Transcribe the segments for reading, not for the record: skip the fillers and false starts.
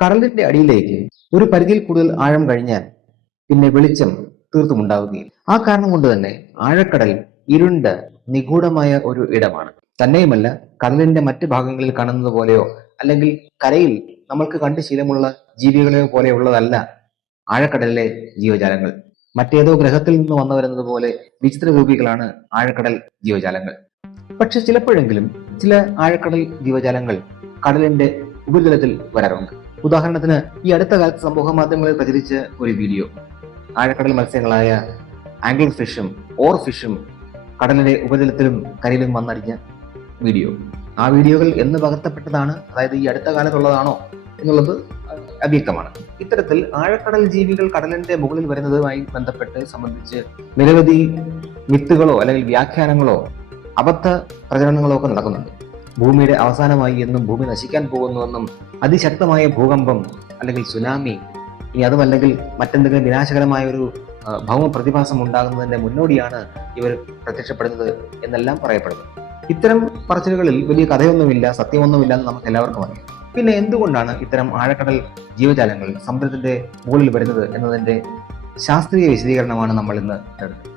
കടലിന്റെ അടിയിലേക്ക് ഒരു പരിധിയിൽ കൂടുതൽ ആഴം കഴിഞ്ഞാൽ പിന്നെ വെളിച്ചം തീർത്തും ഉണ്ടാവുകയില്ല. ആ കാരണം കൊണ്ട് തന്നെ ആഴക്കടൽ ഇരുണ്ട നിഗൂഢമായ ഒരു ഇടമാണ്. തന്നെയുമല്ല, കടലിന്റെ മറ്റ് ഭാഗങ്ങളിൽ കാണുന്നത് പോലെയോ അല്ലെങ്കിൽ കരയിൽ നമ്മൾക്ക് കണ്ട് ശീലമുള്ള ജീവികളെയോ പോലെയുള്ളതല്ല ആഴക്കടലിലെ ജീവജാലങ്ങൾ. മറ്റേതോ ഗ്രഹത്തിൽ നിന്ന് വന്നവരെന്നത് പോലെ വിചിത്ര രൂപികളാണ് ആഴക്കടൽ ജീവജാലങ്ങൾ. പക്ഷെ ചിലപ്പോഴെങ്കിലും ചില ആഴക്കടൽ ജീവജാലങ്ങൾ കടലിന്റെ ഉപരിതലത്തിൽ വരാറുണ്ട്. ഉദാഹരണത്തിന്, ഈ അടുത്ത കാലത്ത് സമൂഹ മാധ്യമങ്ങളിൽ പ്രചരിച്ച ഒരു വീഡിയോ ആഴക്കടൽ മത്സ്യങ്ങളായ ആംഗിൾ ഫിഷും ഓർ ഫിഷും കടലിന്റെ ഉപരിതലത്തിലും കരയിലും വന്നടിഞ്ഞ വീഡിയോ. ആ വീഡിയോകൾ എന്ന് പകർത്തപ്പെട്ടതാണ്, അതായത് ഈ അടുത്ത കാലത്തുള്ളതാണോ എന്നുള്ളത് അവ്യക്തമാണ്. ഇത്തരത്തിൽ ആഴക്കടൽ ജീവികൾ കടലിന്റെ മുകളിൽ വരുന്നതുമായി ബന്ധപ്പെട്ട് സംബന്ധിച്ച് നിരവധി മിത്തുകളോ അല്ലെങ്കിൽ വ്യാഖ്യാനങ്ങളോ അബദ്ധ പ്രചരണങ്ങളോ ഒക്കെ നടക്കുന്നുണ്ട്. ഭൂമിയുടെ അവസാനമായി എന്നും ഭൂമി നശിക്കാൻ പോകുന്നുവെന്നും അതിശക്തമായ ഭൂകമ്പം അല്ലെങ്കിൽ സുനാമി, ഇനി അതുമല്ലെങ്കിൽ മറ്റെന്തെങ്കിലും വിനാശകരമായ ഒരു ഭൗമ പ്രതിഭാസം ഉണ്ടാകുന്നതിന്റെ മുന്നോടിയാണ് ഇവർ പ്രത്യക്ഷപ്പെടുന്നത് എന്നെല്ലാം പറയപ്പെടുന്നു. ഇത്തരം പറച്ചിലുകളിൽ വലിയ കഥയൊന്നുമില്ല, സത്യമൊന്നുമില്ല എന്ന് നമുക്ക് എല്ലാവർക്കും അറിയാം. പിന്നെ എന്തുകൊണ്ടാണ് ഇത്തരം ആഴക്കടൽ ജീവജാലങ്ങൾ സമുദ്രത്തിന്റെ മുകളിൽ വരുന്നത് എന്നതിന്റെ ശാസ്ത്രീയ വിശദീകരണമാണ് നമ്മൾ ഇന്ന് എടുത്തത്.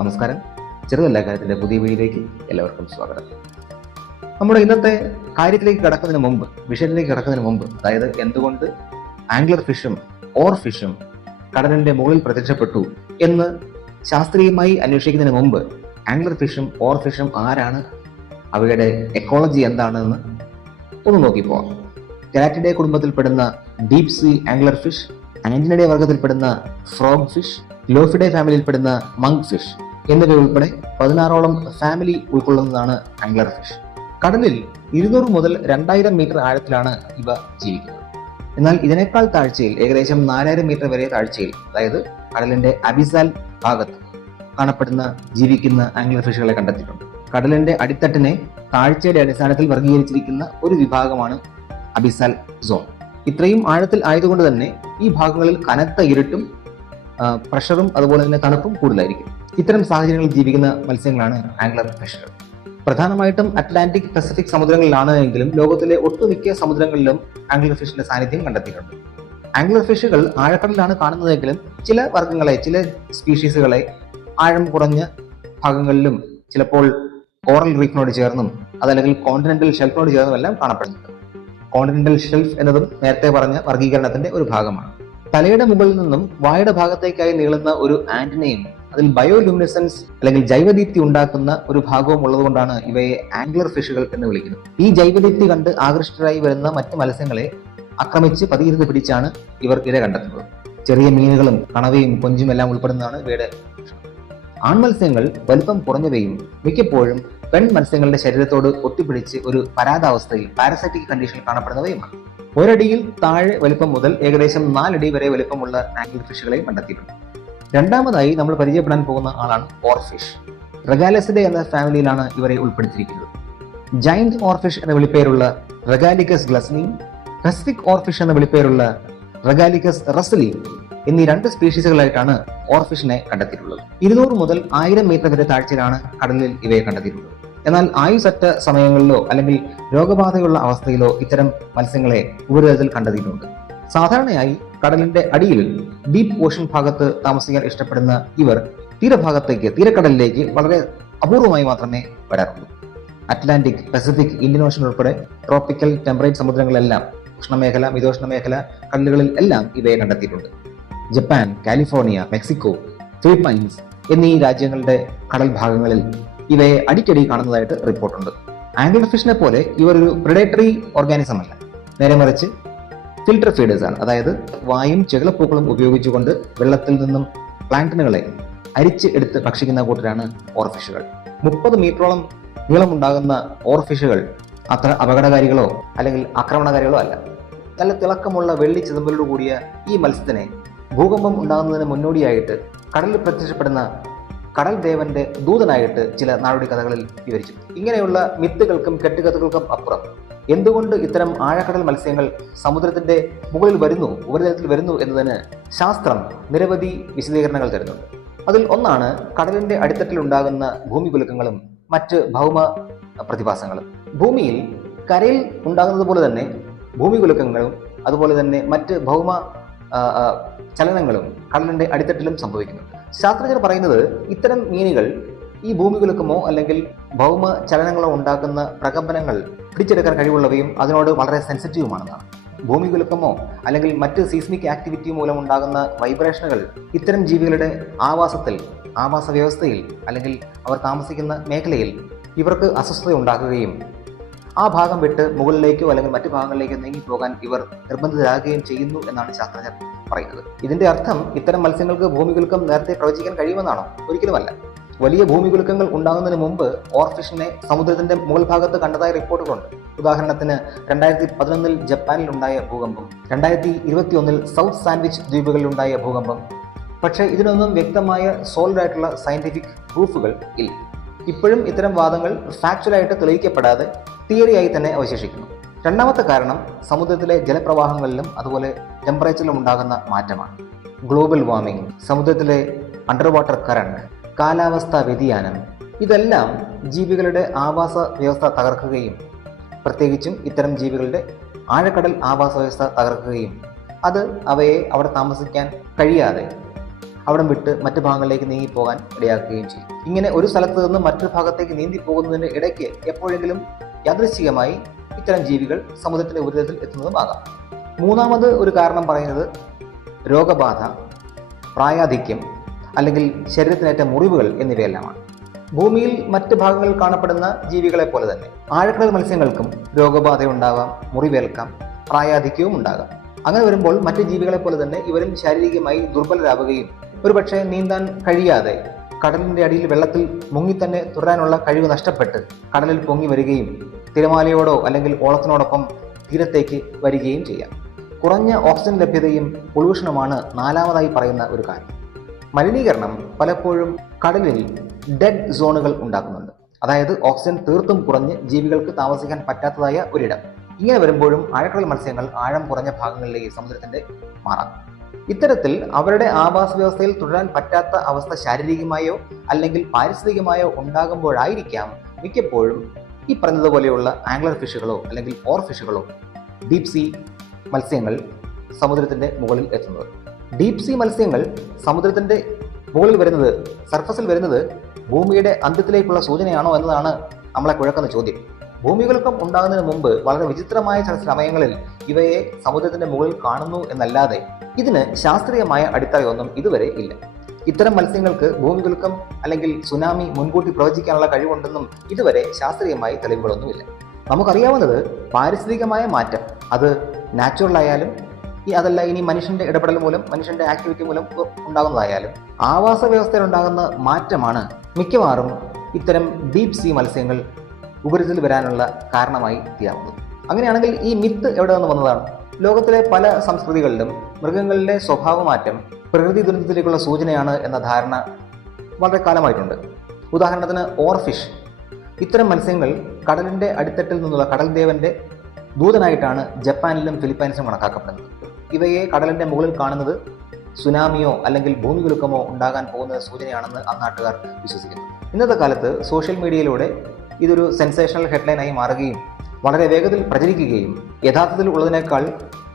നമസ്കാരം, ചെറുതല്ല കാര്യത്തിന്റെ പുതിയ വീഡിയോയിലേക്ക് എല്ലാവർക്കും സ്വാഗതം. നമ്മുടെ ഇന്നത്തെ കാര്യത്തിലേക്ക് കടക്കുന്നതിന് മുമ്പ്, വിഷയത്തിലേക്ക് കടക്കുന്നതിന് മുമ്പ്, അതായത് എന്തുകൊണ്ട് ആംഗ്ലർ ഫിഷും ഓർ ഫിഷും കടലിന്റെ മുകളിൽ പ്രത്യക്ഷപ്പെട്ടു എന്ന് ശാസ്ത്രീയമായി അന്വേഷിക്കുന്നതിന് മുമ്പ് ആംഗ്ലർ ഫിഷും ഓർ ഫിഷും ആരാണ്, അവയുടെ എക്കോളജി എന്താണെന്ന് ഒന്ന് നോക്കിപ്പോവാം. കാറ്റിഡേ കുടുംബത്തിൽപ്പെടുന്ന ഡീപ് സീ ആംഗ്ലർ ഫിഷ്, ആന്റിനഡേ വർഗത്തിൽപ്പെടുന്ന ഫ്രോഗ് ഫിഷ്, ലോഫിഡേ ഫാമിലിയിൽപ്പെടുന്ന മങ്ക് ഫിഷ് എന്നിവയുൾപ്പെടെ 16ഓളം ഫാമിലി ഉൾക്കൊള്ളുന്നതാണ് ആംഗ്ലർ ഫിഷ്. കടലിൽ 200 മുതൽ 2000 മീറ്റർ ആഴത്തിലാണ് ഇവ ജീവിക്കുന്നത്. എന്നാൽ ഇതിനേക്കാൾ താഴ്ചയിൽ, ഏകദേശം 4000 മീറ്റർ വരെ താഴ്ചയിൽ, അതായത് കടലിന്റെ അബിസാൽ ഭാഗത്ത് കാണപ്പെടുന്ന ജീവിക്കുന്ന ആംഗ്ലർ ഫിഷുകളെ കണ്ടെത്തിയിട്ടുണ്ട്. കടലിന്റെ അടിത്തട്ടിനെ താഴ്ചയുടെ അടിസ്ഥാനത്തിൽ വർഗീകരിച്ചിരിക്കുന്ന ഒരു വിഭാഗമാണ് അബിസാൽ സോൺ. ഇത്രയും ആഴത്തിൽ ആയതുകൊണ്ട് തന്നെ ഈ ഭാഗങ്ങളിൽ കനത്ത ഇരുട്ടും പ്രഷറും അതുപോലെ തന്നെ തണുപ്പും കൂടുതലായിരിക്കും. ഇത്തരം സാഹചര്യങ്ങളിൽ ജീവിക്കുന്ന മത്സ്യങ്ങളാണ് ആംഗ്ലർ ഫിഷുകൾ. പ്രധാനമായിട്ടും അറ്റ്ലാന്റിക്, പസഫിക് സമുദ്രങ്ങളിലാണ് എങ്കിലും ലോകത്തിലെ ഒട്ടുമിക്ക സമുദ്രങ്ങളിലും ആംഗ്ലർ ഫിഷിന്റെ സാന്നിധ്യം കണ്ടെത്തിയിട്ടുണ്ട്. ആംഗ്ലർ ഫിഷുകൾ ആഴക്കടലിലാണ് കാണുന്നതെങ്കിലും ചില വർഗ്ഗങ്ങളെ, ചില സ്പീഷീസുകളെ ആഴം കുറഞ്ഞ ഭാഗങ്ങളിലും ചിലപ്പോൾ കോറൽ റീഫിനോട് ചേർന്നും അതല്ലെങ്കിൽ കോണ്ടിനെന്റൽ ഷെൽഫിനോട് ചേർന്നും എല്ലാം കാണപ്പെടുന്നുണ്ട്. കോണ്ടിനെന്റൽ ഷെൽഫ് എന്നതും നേരത്തെ പറഞ്ഞ വർഗീകരണത്തിന്റെ ഒരു ഭാഗമാണ്. തലയുടെ മുകളിൽ നിന്നും വായുടെ ഭാഗത്തേക്കായി നീളുന്ന ഒരു ആന്റിനയും അതിൽ ബയോലൂമിനസൻസ് അല്ലെങ്കിൽ ജൈവദീപ്തി ഉണ്ടാക്കുന്ന ഒരു ഭാഗവും ഉള്ളതുകൊണ്ടാണ് ഇവയെ ആംഗ്ലർ ഫിഷുകൾ എന്ന് വിളിക്കുന്നത്. ഈ ജൈവദീപ്തി കണ്ട് ആകൃഷ്ടരായി വരുന്ന മറ്റ് മത്സ്യങ്ങളെ ആക്രമിച്ച് പതിയിരുന്ന് പിടിച്ചാണ് ഇവർ ഇര കണ്ടെത്തുന്നത്. ചെറിയ മീനുകളും കണവയും കൊഞ്ചും എല്ലാം ഉൾപ്പെടുന്നതാണ് ഇവയുടെ ഭക്ഷണം. ആൺമത്സ്യങ്ങൾ വലുപ്പം കുറഞ്ഞവയും മിക്കപ്പോഴും പെൺ മത്സ്യങ്ങളുടെ ശരീരത്തോട് ഒട്ടിപ്പിടിച്ച് ഒരു പരാതാവസ്ഥയിൽ, പാരസൈറ്റിക് കണ്ടീഷനിൽ കാണപ്പെടുന്നവയുമാണ്. ഒരടിയിൽ താഴെ വലുപ്പം മുതൽ ഏകദേശം 4 അടി വരെ വലുപ്പമുള്ള ആംഗ്ലർ ഫിഷുകളെയും കണ്ടെത്തിയിട്ടുണ്ട്. രണ്ടാമതായി നമ്മൾ പരിചയപ്പെടാൻ പോകുന്ന ആളാണ് ഓർഫിഷ്. റെഗാലസിഡേ എന്ന ഫാമിലിയിലാണ് ഇവരെ ഉൾപ്പെടുത്തിയിരിക്കുന്നത്. ജൈന്റ് ഓർഫിഷ് എന്ന വിളിപ്പേരുള്ള റെഗാലിക്കസ് ഗ്ലസ്നി, പസഫിക് ഓർഫിഷ് എന്ന വിളിപ്പേരുള്ള റെഗാലിക്കസ് റസലി എന്നീ 2 സ്പീഷീസുകളായിട്ടാണ് ഓർഫിഷിനെ കണ്ടെത്തിയിട്ടുള്ളത്. 200 മുതൽ 1000 മീറ്റർ വരെ താഴ്ചയിലാണ് കടലിൽ ഇവയെ കണ്ടെത്തിയിട്ടുള്ളത്. എന്നാൽ ആയുസറ്റ സമയങ്ങളിലോ അല്ലെങ്കിൽ രോഗബാധയുള്ള അവസ്ഥയിലോ ഇത്തരം മത്സ്യങ്ങളെ ഉപരിതലത്തിൽ കണ്ടെത്തിയിട്ടുണ്ട്. സാധാരണയായി കടലിന്റെ അടിയിൽ ഡീപ് ഓഷൻ ഭാഗത്ത് താമസിക്കാൻ ഇഷ്ടപ്പെടുന്ന ഇവർ തീരഭാഗത്തേക്ക്, തീരക്കടലിലേക്ക് വളരെ അപൂർവമായി മാത്രമേ വരാറുള്ളൂ. അറ്റ്ലാന്റിക്, പസഫിക്, ഇന്ത്യൻ ഓഷൻ ഉൾപ്പെടെ ട്രോപ്പിക്കൽ, ടെമ്പറേറ്റ് സമുദ്രങ്ങളിലെല്ലാം, ഉഷ്ണമേഖല, മിതോഷ്ണ മേഖല കടലുകളിൽ എല്ലാം ഇവയെ കണ്ടെത്തിയിട്ടുണ്ട്. ജപ്പാൻ, കാലിഫോർണിയ, മെക്സിക്കോ, ഫിലിപ്പൈൻസ് എന്നീ രാജ്യങ്ങളുടെ കടൽ ഭാഗങ്ങളിൽ ഇവയെ അടിക്കടി കാണുന്നതായിട്ട് റിപ്പോർട്ടുണ്ട്. ആംഗ്ലർ ഫിഷിനെ പോലെ ഇവർ ഒരു പ്രിഡേറ്ററി ഓർഗാനിസം അല്ല, നേരെ മറിച്ച് ഫിൽട്ടർ ഫീഡേഴ്സ് ആണ്. അതായത് വായും ചെകിളപ്പൂക്കളും ഉപയോഗിച്ചുകൊണ്ട് വെള്ളത്തിൽ നിന്നും പ്ലാങ്ടനുകളെ അരിച്ച് എടുത്ത് ഭക്ഷിക്കുന്ന കൂട്ടരാണ് ഓർഫിഷുകൾ. 30 മീറ്ററോളം നീളമുണ്ടാകുന്ന ഓർഫിഷുകൾ അത്ര അപകടകാരികളോ അല്ലെങ്കിൽ ആക്രമണകാരികളോ അല്ല. നല്ല തിളക്കമുള്ള വെള്ളി ചിതമ്പലോട് കൂടിയ ഈ മത്സ്യത്തിനെ ഭൂകമ്പം ഉണ്ടാകുന്നതിന് മുന്നോടിയായിട്ട് കടലിൽ പ്രത്യക്ഷപ്പെടുന്ന കടൽ ദേവന്റെ ദൂതനായിട്ട് ചില നാടോടി കഥകളിൽ വിവരിച്ചു. ഇങ്ങനെയുള്ള മിത്തുകൾക്കും കെട്ടുകഥകൾക്കും അപ്പുറം എന്തുകൊണ്ട് ഇത്തരം ആഴക്കടൽ മത്സ്യങ്ങൾ സമുദ്രത്തിന്റെ മുകളിൽ വരുന്നു, ഉപരിതലത്തിൽ വരുന്നു എന്നതിന് ശാസ്ത്രം നിരവധി വിശദീകരണങ്ങൾ തരുന്നുണ്ട്. അതിൽ ഒന്നാണ് കടലിന്റെ അടിത്തട്ടിൽ ഉണ്ടാകുന്ന ഭൂമികുലുക്കങ്ങളും മറ്റ് ഭൗമ പ്രതിഭാസങ്ങളും. ഭൂമിയിൽ കരയിൽ ഉണ്ടാകുന്നത് പോലെ തന്നെ ഭൂമികുലുക്കങ്ങളും അതുപോലെ തന്നെ മറ്റ് ഭൗമ ചലനങ്ങളും കടലിന്റെ അടിത്തട്ടിലും സംഭവിക്കുന്നുണ്ട്. ശാസ്ത്രജ്ഞർ പറയുന്നത് ഇത്തരം മീനുകൾ ഈ ഭൂമികുലുക്കമോ അല്ലെങ്കിൽ ഭൗമ ചലനങ്ങളോ ഉണ്ടാക്കുന്ന പ്രകമ്പനങ്ങൾ പിടിച്ചെടുക്കാൻ കഴിവുള്ളവയും അതിനോട് വളരെ സെൻസിറ്റീവുമാണെന്നാണ്. ഭൂമികുലുക്കമോ അല്ലെങ്കിൽ മറ്റ് സീസ്മിക് ആക്ടിവിറ്റി മൂലം ഉണ്ടാകുന്ന വൈബ്രേഷനുകൾ ഇത്തരം ജീവികളുടെ ആവാസ വ്യവസ്ഥയിൽ അല്ലെങ്കിൽ അവർ താമസിക്കുന്ന മേഖലയിൽ ഇവർക്ക് അസ്വസ്ഥത ഉണ്ടാക്കുകയും ആ ഭാഗം വിട്ട് മുകളിലേക്കോ അല്ലെങ്കിൽ മറ്റു ഭാഗങ്ങളിലേക്കോ നീങ്ങിപ്പോകാൻ ഇവർ നിർബന്ധിതരാകുകയും ചെയ്യുന്നു എന്നാണ് ശാസ്ത്രജ്ഞർ പറയുന്നത്. ഇതിന്റെ അർത്ഥം ഇത്തരം മത്സ്യങ്ങൾക്ക് ഭൂമികുലുക്കം നേരത്തെ പ്രവചിക്കാൻ കഴിയുമെന്നാണോ? ഒരിക്കലുമല്ല. വലിയ ഭൂമികുലുക്കങ്ങൾ ഉണ്ടാകുന്നതിന് മുമ്പ് ഓർഫിഷിനെ സമുദ്രത്തിന്റെ മുകൾ ഭാഗത്ത് കണ്ടതായി റിപ്പോർട്ടുകളുണ്ട്. ഉദാഹരണത്തിന് 2011 ജപ്പാനിൽ ഉണ്ടായ ഭൂകമ്പം, 2021 സൗത്ത് സാൻഡ്വിച്ച് ദ്വീപുകളിൽ ഉണ്ടായ ഭൂകമ്പം. പക്ഷേ ഇതിനൊന്നും വ്യക്തമായ സോളിഡ് ആയിട്ടുള്ള സയന്റിഫിക് പ്രൂഫുകൾ ഇല്ല. ഇപ്പോഴും ഇത്തരം വാദങ്ങൾ ഫാക്ച്വലായിട്ട് തെളിയിക്കപ്പെടാതെ തിയറിയായി തന്നെ അവശേഷിക്കുന്നു. രണ്ടാമത്തെ കാരണം സമുദ്രത്തിലെ ജലപ്രവാഹങ്ങളിലും അതുപോലെ ടെമ്പറേച്ചറിലും ഉണ്ടാകുന്ന മാറ്റമാണ്. ഗ്ലോബൽ വാർമിംഗ്, സമുദ്രത്തിലെ അണ്ടർ വാട്ടർ കറണ്ട്, കാലാവസ്ഥാ വ്യതിയാനം, ഇതെല്ലാം ജീവികളുടെ ആവാസ വ്യവസ്ഥ തകർക്കുകയും പ്രത്യേകിച്ചും ഇത്തരം ജീവികളുടെ ആഴക്കടൽ ആവാസ വ്യവസ്ഥ തകർക്കുകയും അത് അവയെ അവിടെ താമസിക്കാൻ കഴിയാതെ അവിടം വിട്ട് മറ്റു ഭാഗങ്ങളിലേക്ക് നീങ്ങിപ്പോകാൻ ഇടയാക്കുകയും ചെയ്യും. ഇങ്ങനെ ഒരു സ്ഥലത്ത് നിന്ന് മറ്റൊരു ഭാഗത്തേക്ക് നീന്തി പോകുന്നതിന് ഇടയ്ക്ക് എപ്പോഴെങ്കിലും യാദൃശ്ചികമായി ഇത്തരം ജീവികൾ സമുദ്രത്തിന്റെ ഉപരിതലത്തിൽ എത്തുന്നതുമാകാം. മൂന്നാമത് ഒരു കാരണം പറയുന്നത് രോഗബാധ, പ്രായാധിക്യം അല്ലെങ്കിൽ ശരീരത്തിനേറ്റ മുറിവുകൾ എന്നിവയെല്ലാമാണ്. ഭൂമിയിൽ മറ്റ് ഭാഗങ്ങളിൽ കാണപ്പെടുന്ന ജീവികളെ പോലെ തന്നെ ആഴക്കടൽ മത്സ്യങ്ങൾക്കും രോഗബാധയുണ്ടാവാം, മുറിവേൽക്കാം, പ്രായാധിക്യവും ഉണ്ടാകാം. അങ്ങനെ വരുമ്പോൾ മറ്റ് ജീവികളെ പോലെ തന്നെ ഇവരും ശാരീരികമായി ദുർബലരാവുകയും ഒരുപക്ഷെ നീന്താൻ കഴിയാതെ കടലിന്റെ അടിയിൽ വെള്ളത്തിൽ മുങ്ങി തന്നെ തുടരാനുള്ള കഴിവ് നഷ്ടപ്പെട്ട് കടലിൽ പൊങ്ങി വരികയും തിരമാലയോടോ അല്ലെങ്കിൽ ഓളത്തിനോടൊപ്പം തീരത്തേക്ക് വരികയും ചെയ്യാം. കുറഞ്ഞ ഓക്സിജൻ ലഭ്യതയും പൊല്യൂഷനുമാണ് നാലാമതായി പറയുന്ന ഒരു കാര്യം. മലിനീകരണം പലപ്പോഴും കടലിൽ ഡെഡ് സോണുകൾ ഉണ്ടാക്കുന്നുണ്ട്. അതായത് ഓക്സിജൻ തീർത്തും കുറഞ്ഞ് ജീവികൾക്ക് താമസിക്കാൻ പറ്റാത്തതായ ഒരിടം. ഇങ്ങനെ വരുമ്പോഴും ആഴക്കടൽ മത്സ്യങ്ങൾ ആഴം കുറഞ്ഞ ഭാഗങ്ങളിലേക്ക് സമുദ്രത്തിന്റെ മാറാം. ഇത്തരത്തിൽ അവരുടെ ആവാസ വ്യവസ്ഥയിൽ തുടരാൻ പറ്റാത്ത അവസ്ഥ ശാരീരികമായോ അല്ലെങ്കിൽ പാരിസ്ഥിതികമായോ ഉണ്ടാകുമ്പോഴായിരിക്കാം മിക്കപ്പോഴും ഈ പറഞ്ഞതുപോലെയുള്ള ആംഗ്ലർ ഫിഷുകളോ അല്ലെങ്കിൽ ഓർ ഫിഷുകളോ ഡീപ് സീ മത്സ്യങ്ങൾ സമുദ്രത്തിന്റെ മുകളിൽ എത്തുന്നത്. ഡീപ് സീ മത്സ്യങ്ങൾ സമുദ്രത്തിന്റെ മുകളിൽ വരുന്നത്, സർഫസിൽ വരുന്നത് ഭൂമിയുടെ അന്ത്യത്തിലേക്കുള്ള സൂചനയാണോ എന്നതാണ് നമ്മളെ കുഴക്കുന്ന ചോദ്യം. ഭൂമികുലുക്കം ഉണ്ടാകുന്നതിന് മുമ്പ് വളരെ വിചിത്രമായ ചില സമയങ്ങളിൽ ഇവയെ സമുദ്രത്തിന്റെ മുകളിൽ കാണുന്നു എന്നല്ലാതെ ഇതിന് ശാസ്ത്രീയമായ അടിത്തറയൊന്നും ഇതുവരെ ഇല്ല. ഇത്തരം മത്സ്യങ്ങൾക്ക് ഭൂമികുലുക്കം അല്ലെങ്കിൽ സുനാമി മുൻകൂട്ടി പ്രവചിക്കാനുള്ള കഴിവുണ്ടെന്നും ഇതുവരെ ശാസ്ത്രീയമായി തെളിവുകളൊന്നുമില്ല. നമുക്കറിയാവുന്നത് പാരിസ്ഥിതികമായ മാറ്റം, അത് നാച്ചുറൽ ആയാലും അതല്ല ഇനി മനുഷ്യന്റെ ഇടപെടൽ മൂലം മനുഷ്യന്റെ ആക്ടിവിറ്റി മൂലം ഉണ്ടാകുന്നതായാലും ആവാസ വ്യവസ്ഥയിൽ ഉണ്ടാകുന്ന മാറ്റമാണ് മിക്കവാറും ഇത്തരം ഡീപ് സീ മത്സ്യങ്ങൾ ഉപരിതലത്തിൽ വരാനുള്ള കാരണമായി തീരാവുന്നത്. അങ്ങനെയാണെങ്കിൽ ഈ മിത്ത് എവിടെ നിന്ന് വന്നതാണ്? ലോകത്തിലെ പല സംസ്കൃതികളിലും മൃഗങ്ങളുടെ സ്വഭാവമാറ്റം പ്രകൃതി ദുരന്തത്തിലേക്കുള്ള സൂചനയാണ് എന്ന ധാരണ വളരെ കാലമായിട്ടുണ്ട്. ഉദാഹരണത്തിന് ഓർഫിഷ്, ഇത്തരം മത്സ്യങ്ങൾ കടലിന്റെ അടിത്തട്ടിൽ നിന്നുള്ള കടൽ ദേവന്റെ ദൂതനായിട്ടാണ് ജപ്പാനിലും ഫിലിപ്പൈൻസിലും കണക്കാക്കപ്പെടുന്നത്. ഇവയെ കടലിന്റെ മുകളിൽ കാണുന്നത് സുനാമിയോ അല്ലെങ്കിൽ ഭൂമികുലുക്കമോ ഉണ്ടാകാൻ പോകുന്ന സൂചനയാണെന്ന് അന്നാട്ടുകാർ വിശ്വസിക്കുന്നു. ഇന്നത്തെ കാലത്ത് സോഷ്യൽ മീഡിയയിലൂടെ ഇതൊരു സെൻസേഷണൽ ഹെഡ്ലൈനായി മാറുകയും വളരെ വേഗത്തിൽ പ്രചരിക്കുകയും യഥാർത്ഥത്തിൽ ഉള്ളതിനേക്കാൾ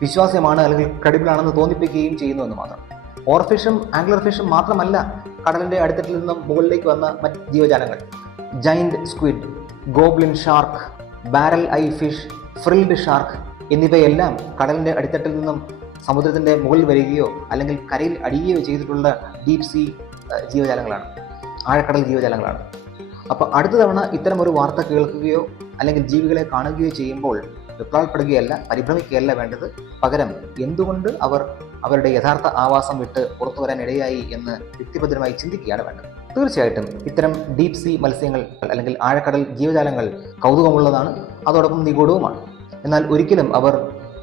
വിശ്വാസ്യമാണ് അല്ലെങ്കിൽ ക്രെഡിബിൾ ആണെന്ന് തോന്നിപ്പിക്കുകയും ചെയ്യുന്നു എന്ന് മാത്രം. ഓർഫിഷും ആംഗ്ലർ ഫിഷും മാത്രമല്ല കടലിന്റെ അടിത്തട്ടിൽ നിന്നും മുകളിലേക്ക് വന്ന മറ്റ് ജീവജാലങ്ങൾ. Giant squid, goblin shark, barrel eye fish, frilled shark എന്നിവയെല്ലാം കടലിന്റെ അടിത്തട്ടിൽ നിന്നും സമുദ്രത്തിന്റെ മുകളിൽ വരികയോ അല്ലെങ്കിൽ കരയിൽ അടിയുകയോ ചെയ്തിട്ടുള്ള ഡീപ് സീ ജീവജാലങ്ങളാണ്, ആഴക്കടൽ ജീവജാലങ്ങളാണ്. അപ്പോൾ അടുത്ത തവണ ഇത്തരം ഒരു വാർത്ത കേൾക്കുകയോ അല്ലെങ്കിൽ ജീവികളെ കാണുകയോ ചെയ്യുമ്പോൾ വെപ്രാൾപ്പെടുകയല്ല, പരിഭ്രമിക്കുകയല്ല വേണ്ടത്. പകരം എന്തുകൊണ്ട് അവർ അവരുടെ യഥാർത്ഥ ആവാസം വിട്ട് പുറത്തു വരാൻ ഇടയായി എന്ന് വ്യക്തിപരമായി ചിന്തിക്കുകയാണ് വേണ്ടത്. തീർച്ചയായിട്ടും ഇത്തരം ഡീപ് സീ മത്സ്യങ്ങൾ അല്ലെങ്കിൽ ആഴക്കടൽ ജീവജാലങ്ങൾ കൗതുകമുള്ളതാണ്, അതോടൊപ്പം നിഗൂഢവുമാണ്. എന്നാൽ ഒരിക്കലും അവർ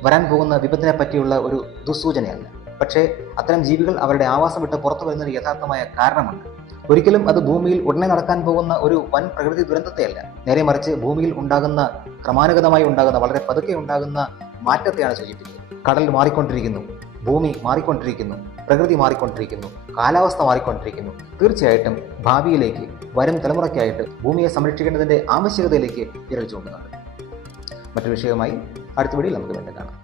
വരാൻ പോകുന്ന വിപത്തിനെ പറ്റിയുള്ള ഒരു ദുസ്സൂചനയല്ല. പക്ഷേ അത്തരം ജീവികൾ അവരുടെ ആവാസം വിട്ട് പുറത്തു വരുന്നതിന് യഥാർത്ഥമായ കാരണമുണ്ട്. ഒരിക്കലും അത് ഭൂമിയിൽ ഉടനെ നടക്കാൻ പോകുന്ന ഒരു വൻ പ്രകൃതി ദുരന്തത്തെയല്ല, നേരെ മറിച്ച് ഭൂമിയിൽ ഉണ്ടാകുന്ന ക്രമാനുഗതമായി ഉണ്ടാകുന്ന വളരെ പതുക്കെ ഉണ്ടാകുന്ന മാറ്റത്തെയാണ് സൂചിപ്പിക്കുന്നത്. കടൽ മാറിക്കൊണ്ടിരിക്കുന്നു, ഭൂമി മാറിക്കൊണ്ടിരിക്കുന്നു, പ്രകൃതി മാറിക്കൊണ്ടിരിക്കുന്നു, കാലാവസ്ഥ മാറിക്കൊണ്ടിരിക്കുന്നു. തീർച്ചയായിട്ടും ഭാവിയിലേക്ക് വരും തലമുറയ്ക്കായിട്ട് ഭൂമിയെ സംരക്ഷിക്കേണ്ടതിന്റെ ആവശ്യകതയിലേക്ക് വിരൽ ചൂണ്ടുന്നുണ്ട്. മറ്റൊരു വിഷയവുമായി അടുത്ത വീഡിയോയിൽ നമുക്ക് വീണ്ടും കാണാം.